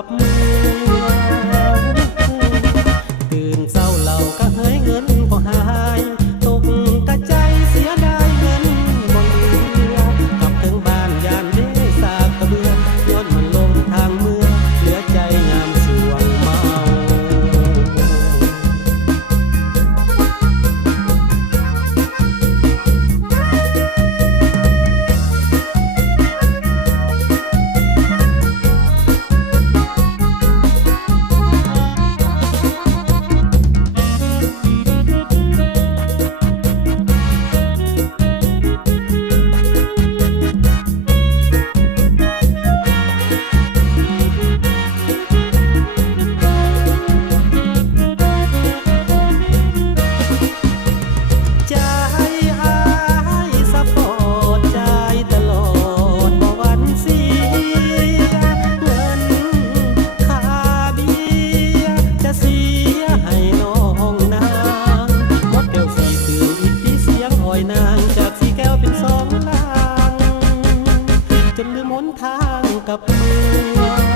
กับเมืองตื่นเศร้าเราก็เฮ้ยเงินก็หายตกกระใจเสียดายเงินบ่เหลือกลับถึงบ้านยานเด้สากกระเบือย้อนมันลงทางเมืองเหลือใจงามสวงเมา ใจอายซัพพอร์ตใจตลอดบ่หวั่นเสียเงินค่าเบียร์จะเสียให้น้องนางหมดแก้วสี่ตื่นอีกทีเสียงอ้อยนางจากสี่แก้วเป็นสองลางจนลืมหนทางกับเมือง